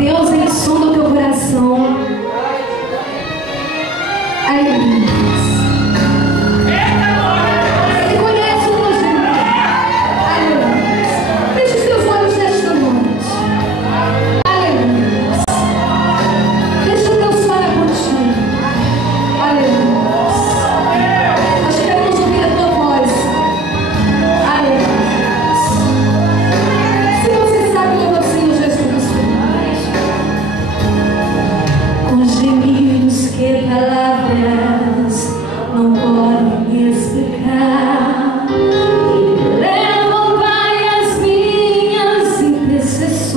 Deus, Ele sonda o teu coração. Aleluia. Ele conhece o teu gemido. Aleluia. Feche os teus olhos nesta noite. Aleluia. Deixa o teu sonho contigo. Aleluia. Nós queremos ouvir a tua voz. Aleluia. Se você sabe, louva o Senhor Jesus. Com gemidos que palavras não podem explicar, levam, Pai, as minhas intercessões.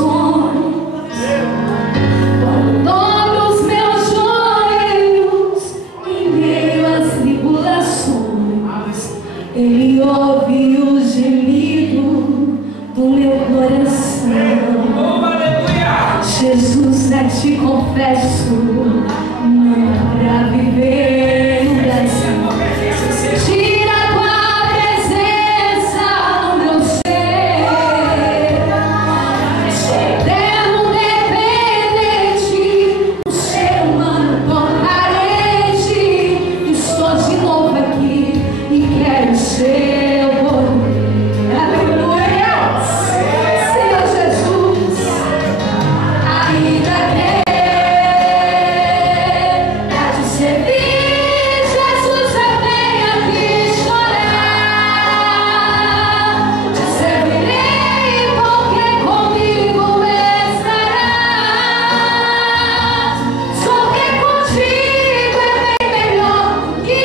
Quando dobro os meus joelhos em meio às tribulações, Ele ouve o gemido do meu coração. Jesus, a te confesso, não dá pra viver no Brasil. Tira a tua presença no meu ser. Eterno dependente, um ser humano tão carente. Estou de novo aqui e quero ser o poder. Aleluia! Senhor Jesus, ainda pra te servir, Jesus, eu venho aqui chorar. Te servirei porque comigo estarás. Só que contigo é bem melhor que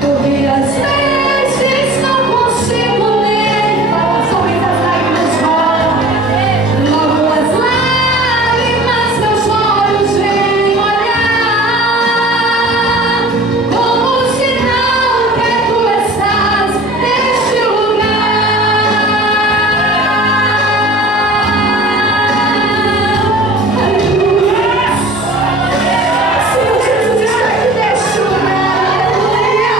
porque às vezes não consigo nem falar, somente as lágrimas rolam. Logo as lágrimas meus olhos vêm olhar, como sinal que tu estás neste lugar. Aleluia. Senhor Jesus está aqui neste lugar. Aleluia.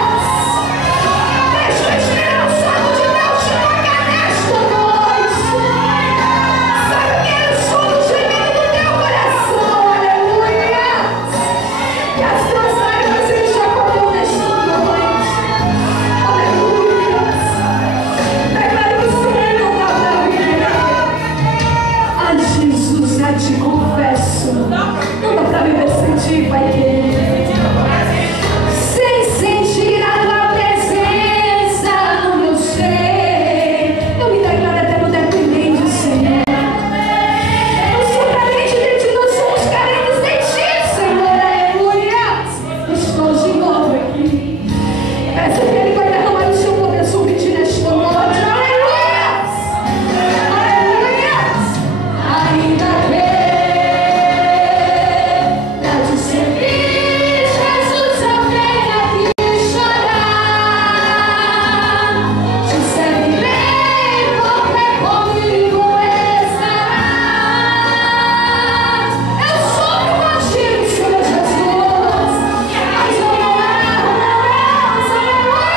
Deixa o Espírito Santo de Deus te tocar nesta noite. Sabe que Ele sonda o gemido do teu coração. Aleluia. E as tuas lágrimas Ele já colheu nesta noite. Aleluia. Declare que o Senhor não dá pra viver. Ai, Jesus, já te confesso, não dá pra viver sem ti, Pai querido. Sem sentir a tua presença no meu ser, eu me declaro eterno dependente, Senhor. Eu sou carente de ti, nós somos carentes de ti, Senhor. Aleluia. Estou de novo aqui. Peço que Ele vai derramar o seu poder sobre ti nesta noite. Aleluia. Aleluia. Ainda pra te servir, Jesus, eu venho aqui chorar. Te servirei porque comigo estarás. Eu sou contigo, Senhor Jesus, mas eu não erro, não erro, aleluia.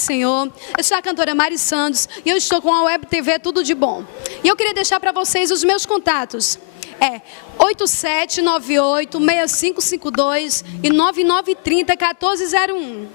Senhor. Eu sou a cantora Mari Santos e eu estou com a Web TV Tudo de Bom. E eu queria deixar para vocês os meus contatos. 8798-6552 e 9930-1401.